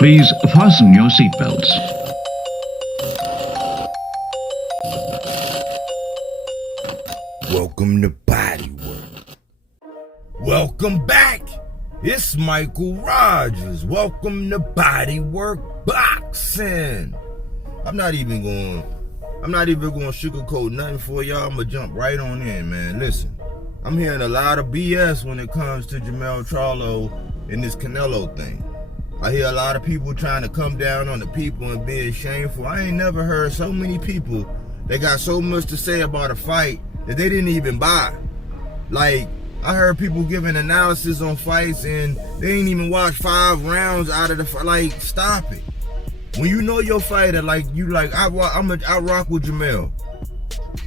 Please fasten your seatbelts. Welcome to BodyWork. Welcome back. It's Michael Rogers. Welcome to BodyWork Boxing. I'm not even going to sugarcoat nothing for y'all. I'm gonna jump right on in, man. Listen, I'm hearing a lot of BS when it comes to Jermell Charlo and this Canelo thing. I hear a lot of people trying to come down on the people and being shameful. I ain't never heard so many people that got so much to say about a fight that they didn't even buy. Like, I heard people giving analysis on fights and they ain't even watch 5 rounds out of the fight. Like, stop it. When you know your fighter, like, I rock with Jermell.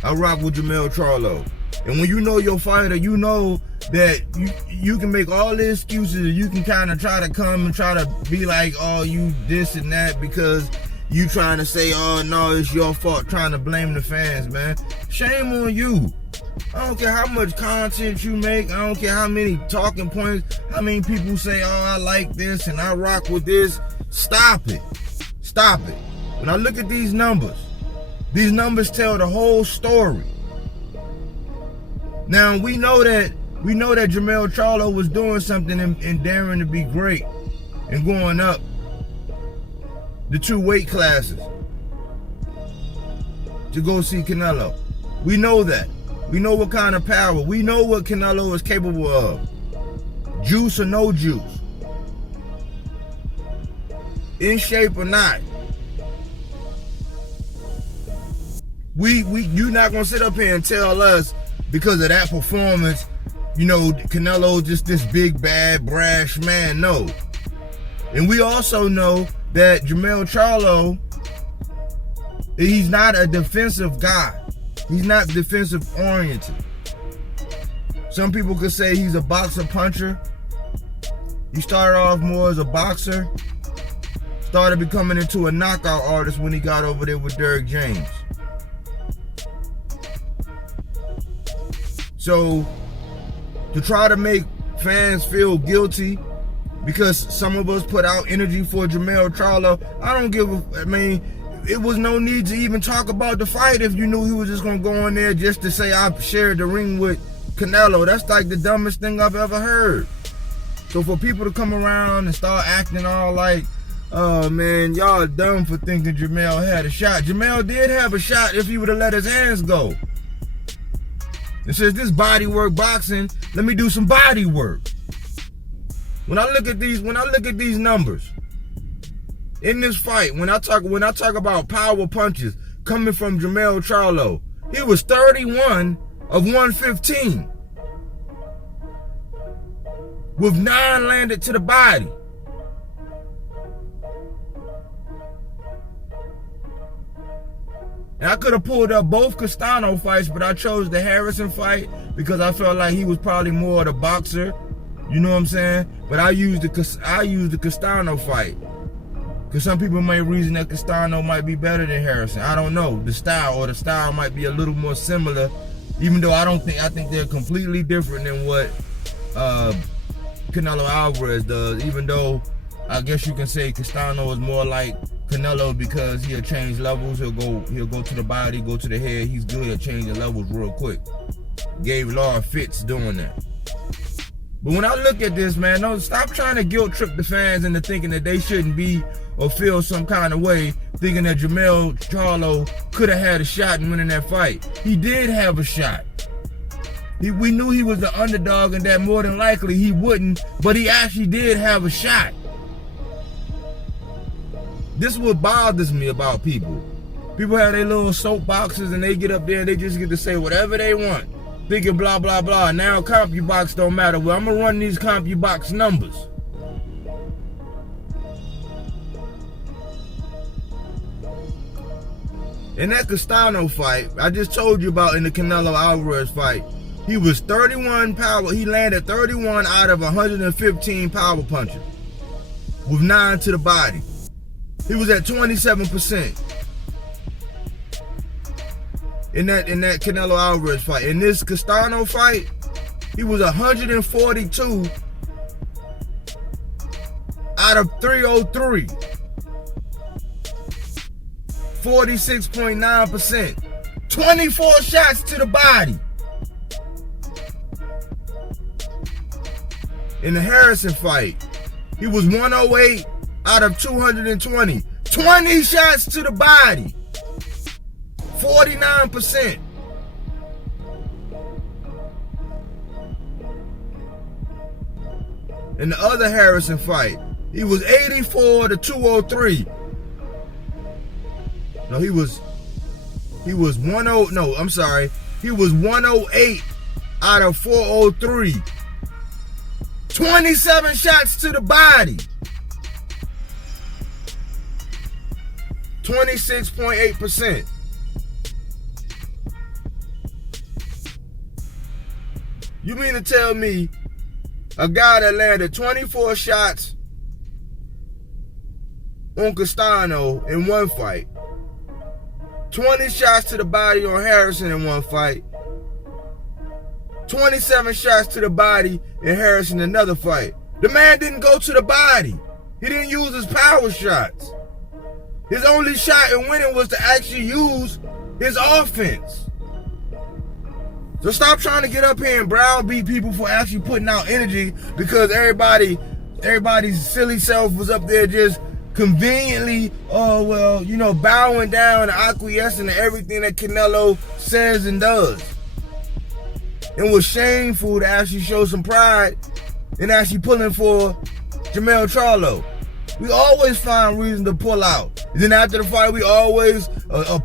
I rock with Jermell Charlo. And when you know your fighter, you know that you can make all the excuses. You can kind of try to come and try to be like, oh, you this and that, because you trying to say, oh, no, it's your fault, trying to blame the fans, man. Shame on you. I don't care how much content you make. I don't care how many talking points, how many people say, oh, I like this and I rock with this. Stop it. Stop it. When I look at these numbers tell the whole story. Now, we know that Jermell Charlo was doing something and daring to be great and going up the 2 weight classes to go see Canelo. We know that. We know what kind of power. We know what Canelo is capable of. Juice or no juice. In shape or not. You're not gonna sit up here and tell us because of that performance, you know, Canelo just this big, bad, brash man. No. And we also know that Jermell Charlo, he's not a defensive guy. He's not defensive oriented. Some people could say he's a boxer puncher. He started off more as a boxer. Started becoming into a knockout artist when he got over there with Derrick James. So, to try to make fans feel guilty because some of us put out energy for Jermell Charlo, it was no need to even talk about the fight if you knew he was just going to go in there just to say I shared the ring with Canelo. That's like the dumbest thing I've ever heard. So for people to come around and start acting all like, oh man, y'all dumb for thinking Jermell had a shot. Jermell did have a shot if he would have let his hands go. It says this BodyWork Boxing, let me do some body work. When I look at these numbers in this fight, when I talk about power punches coming from Jermell Charlo, he was 31 of 115 with 9 landed to the body. And I could have pulled up both Castano fights, but I chose the Harrison fight because I felt like he was probably more of the boxer. You know what I'm saying? But I used the Castano fight. Because some people may reason that Castano might be better than Harrison. I don't know. The style might be a little more similar, even though I think they're completely different than what Canelo Alvarez does, even though I guess you can say Castano is more like Canelo because he'll change levels. He'll go to the body, go to the head. He's good at changing levels real quick. Gave Law fits doing that. But when I look at this, man, no, stop trying to guilt trip the fans into thinking that they shouldn't be or feel some kind of way, thinking that Jermell Charlo could have had a shot in winning that fight. He did have a shot. We knew he was the underdog and that more than likely he wouldn't, but he actually did have a shot. This is what bothers me about people. People have their little soapboxes and they get up there and they just get to say whatever they want. Thinking blah, blah, blah. Now Compubox don't matter. Well, I'm going to run these Compubox numbers. In that Castano fight, I just told you about in the Canelo Alvarez fight, he was 31 power. He landed 31 out of 115 power punches with 9 to the body. He was at 27% in that Canelo Alvarez fight. In this Castano fight, he was 142 out out of 303. 46.9%. 24 shots to the body. In the Harrison fight, he was 108 out of 220. 20 shots to the body. 49%. In the other Harrison fight, he was 84 to 203. No, he was 108 out of 403. 27 shots to the body. 26.8%. You mean to tell me a guy that landed 24 shots on Castano in one fight, 20 shots to the body on Harrison in one fight, 27 shots to the body in Harrison in another fight? The man didn't go to the body. He didn't use his power shots. His only shot in winning was to actually use his offense. So stop trying to get up here and browbeat people for actually putting out energy, because everybody's silly self was up there just conveniently, bowing down and acquiescing to everything that Canelo says and does. It was shameful to actually show some pride and actually pulling for Jermell Charlo. We always find reason to pull out. And then after the fight, we always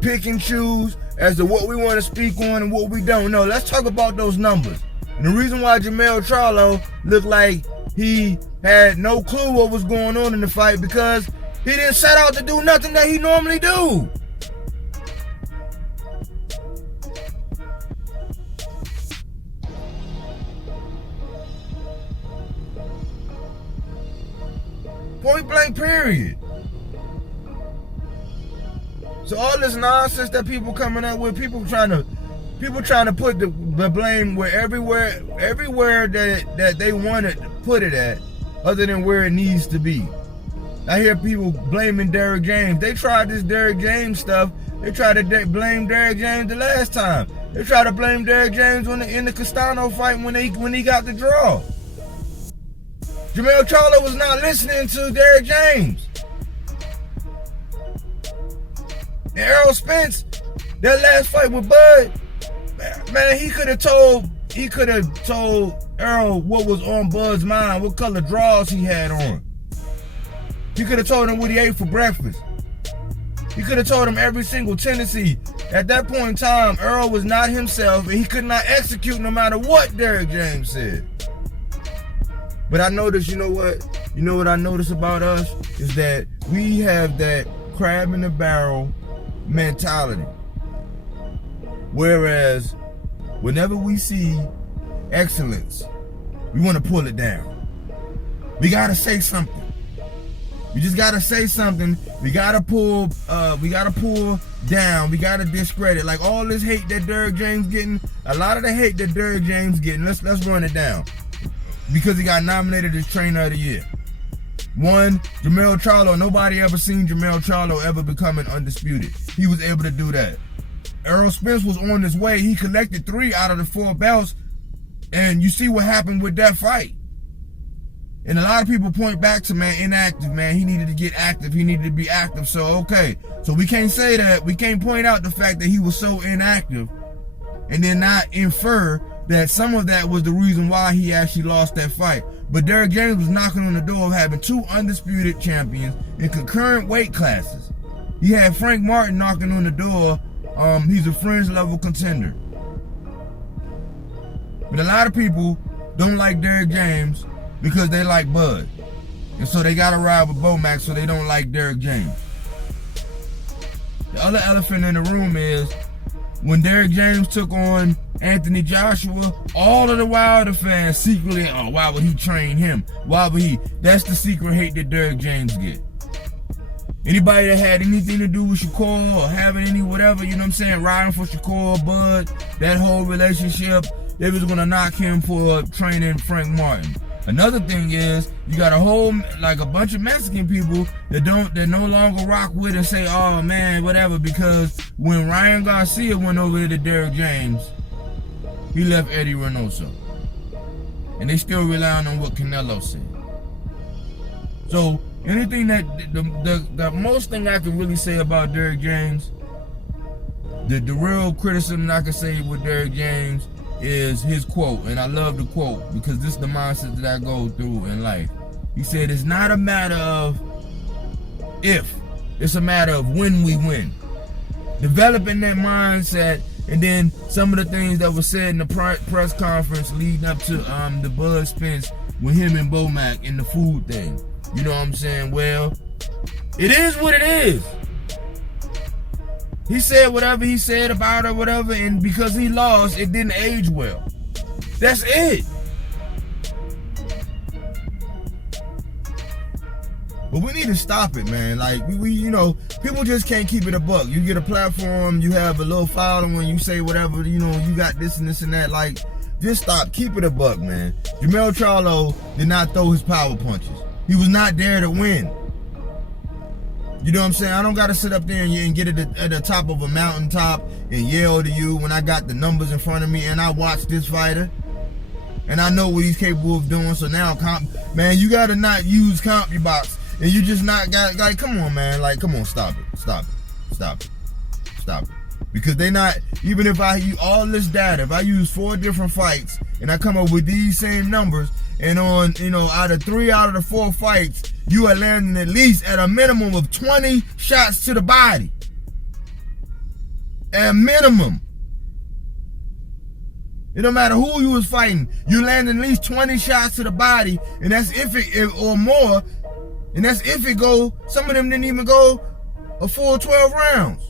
pick and choose as to what we want to speak on and what we don't. No, let's talk about those numbers. And the reason why Jermell Charlo looked like he had no clue what was going on in the fight, because he didn't set out to do nothing that he normally do. Point blank, period. So all this nonsense that people coming up with, people trying to put the blame where everywhere that they want to put it at, other than where it needs to be. I hear people blaming Derrick James. They tried this Derrick James stuff. They tried to blame Derrick James the last time. They tried to blame Derrick James in the Castano fight when he got the draw. Jermell Charlo was not listening to Derrick James. And Errol Spence, that last fight with Bud, man, he could have told Errol what was on Bud's mind, what color drawers he had on. He could have told him what he ate for breakfast. He could have told him every single tendency. At that point in time, Errol was not himself, and he could not execute no matter what Derrick James said. But I noticed, you know what I noticed about us is that we have that crab in the barrel mentality. Whereas whenever we see excellence, we want to pull it down. We gotta say something. We just gotta say something. We gotta pull down. We gotta discredit. Like all this hate that Derrick James getting, a lot of the hate that Derrick James getting, let's run it down. Because he got nominated as Trainer of the Year. One, Jermell Charlo. Nobody ever seen Jermell Charlo ever becoming undisputed. He was able to do that. Errol Spence was on his way. He collected 3 out of the 4 belts. And you see what happened with that fight. And a lot of people point back to, man, inactive, man. He needed to get active. He needed to be active. So, okay. So we can't say that. We can't point out the fact that he was so inactive and then not infer that some of that was the reason why he actually lost that fight. But Derrick James was knocking on the door of having 2 undisputed champions in concurrent weight classes. He had Frank Martin knocking on the door. He's a fringe level contender. But a lot of people don't like Derrick James because they like Bud. And so they gotta ride with Bomax, so they don't like Derrick James. The other elephant in the room is when Derrick James took on Anthony Joshua, all of the Wilder fans secretly, why would he train him? Why would he? That's the secret hate that Derrick James get. Anybody that had anything to do with Shakur or having any whatever, you know what I'm saying, riding for Shakur, Bud, that whole relationship, they was gonna knock him for training Frank Martin. Another thing is, you got a bunch of Mexican people that no longer rock with and say, oh man, whatever, because when Ryan Garcia went over here to Derrick James, he left Eddie Reynoso. And they still relying on what Canelo said. So anything that the most thing I can really say about Derrick James, the real criticism I can say with Derrick James is his quote, and I love the quote because this is the mindset that I go through in life. He said, it's not a matter of if, it's a matter of when we win. Developing that mindset, and then some of the things that were said in the press conference leading up to the Bud Spence with him and Bomac and the food thing. You know what I'm saying? Well, it is what it is. He said whatever he said about her, whatever, and because he lost, it didn't age well. That's it. But we need to stop it, man. Like, we you know, people just can't keep it a buck. You get a platform, you have a little following, you say whatever, you know, you got this and this and that. Like, just stop. Keep it a buck, man. Jermell Charlo did not throw his power punches. He was not there to win. You know what I'm saying? I don't got to sit up there and get it at the top of a mountaintop and yell to you when I got the numbers in front of me and I watch this fighter. And I know what he's capable of doing. So now, man, you got to not use Compubox. And you just not got, like, come on, man. Like, come on, stop it. Stop it. Stop it. Stop it. Because they not, even if I use all this data, if I use 4 different fights and I come up with these same numbers, and on, you know, out of 3 out of the 4 fights, you are landing at least at a minimum of 20 shots to the body. At a minimum. It don't matter who you was fighting. You landing at least 20 shots to the body, and that's or more, and that's if it go, some of them didn't even go a full 12 rounds.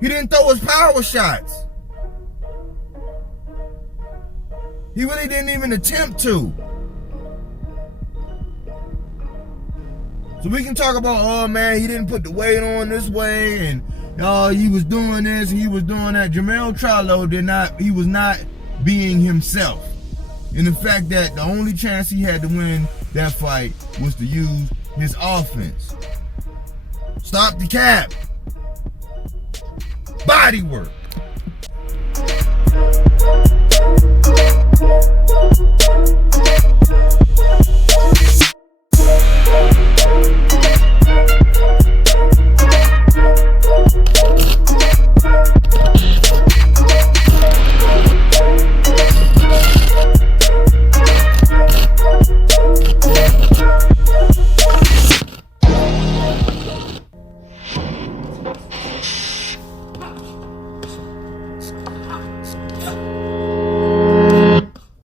He didn't throw his power shots. He really didn't even attempt to. So we can talk about, oh man, he didn't put the weight on this way, and he was doing this, he was doing that. Jermell Charlo he was not being himself. And the fact that the only chance he had to win that fight was to use his offense. Stop the cap. Body work.